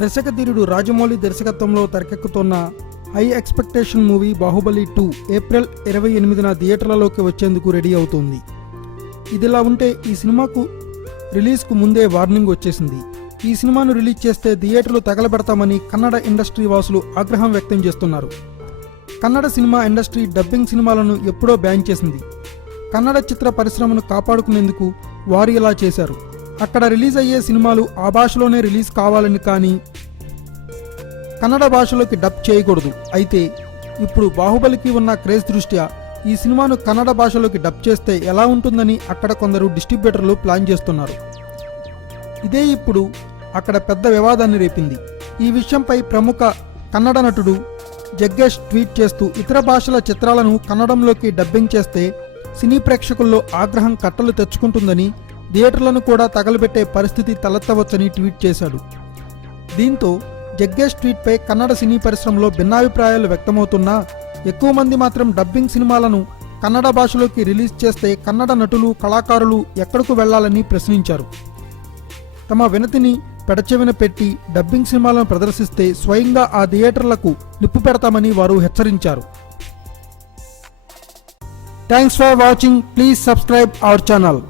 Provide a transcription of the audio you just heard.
దర్శకధీరుడు రాజమౌళి దర్శకత్వంలో తెరకెక్కుతున్న high expectation movie Baahubali two April ఇరవై ఎనిమిదిన థియేటర్లలోకి వచ్చేందుకు రెడీ అవుతోంది. ఇదిలా ఉంటే ఈ సినిమాకు రిలీజ్కు ముందే వార్నింగ్ వచ్చేసింది. ఈ సినిమాను రిలీజ్ చేస్తే థియేటర్లు తగలబెడతామని కన్నడ ఇండస్ట్రీ వాసులు ఆగ్రహం వ్యక్తం చేస్తున్నారు. కన్నడ సినిమా ఇండస్ట్రీ డబ్బింగ్ సినిమాలను ఎప్పుడో బ్యాన్ చేసింది. కన్నడ చిత్ర పరిశ్రమను కాపాడుకునేందుకు వారు ఇలా చేశారు. అక్కడ రిలీజ్ అయ్యే సినిమాలు ఆ భాషలోనే రిలీజ్ కావాలని కానీ కన్నడ భాషలోకి డబ్ చేయకూడదు. అయితే ఇప్పుడు బాహుబలికి ఉన్న క్రేజ్ దృష్ట్యా ఈ సినిమాను కన్నడ భాషలోకి డబ్ చేస్తే ఎలా ఉంటుందని అక్కడ కొందరు డిస్ట్రిబ్యూటర్లు ప్లాన్ చేస్తున్నారు. ఇదే ఇప్పుడు అక్కడ పెద్ద వివాదాన్ని రేపింది. ఈ విషయంపై ప్రముఖ కన్నడ నటుడు జగ్గేష్ ట్వీట్ చేస్తూ ఇతర భాషల చిత్రాలను కన్నడంలోకి డబ్బింగ్ చేస్తే సినీ ప్రేక్షకుల్లో ఆగ్రహం కట్టలు తెచ్చుకుంటుందని థియేటర్లను కూడా తగలబెట్టే పరిస్థితి తలెత్తవచ్చని ట్వీట్ చేశాడు. దీంతో జగ్గేష్ ట్వీట్పై కన్నడ సినీ పరిశ్రమలో భిన్నాభిప్రాయాలు వ్యక్తమవుతున్నా ఎక్కువ మంది మాత్రం డబ్బింగ్ సినిమాలను కన్నడ భాషలోకి రిలీజ్ చేస్తే కన్నడ నటులు కళాకారులు ఎక్కడకు వెళ్ళాలని ప్రశ్నించారు. తమ వినతిని పెడచెవిన పెట్టి డబ్బింగ్ సినిమాలను ప్రదర్శిస్తే స్వయంగా ఆ థియేటర్లకు నిప్పు పెడతామని వారు హెచ్చరించారు. Thanks for watching. Please subscribe our channel.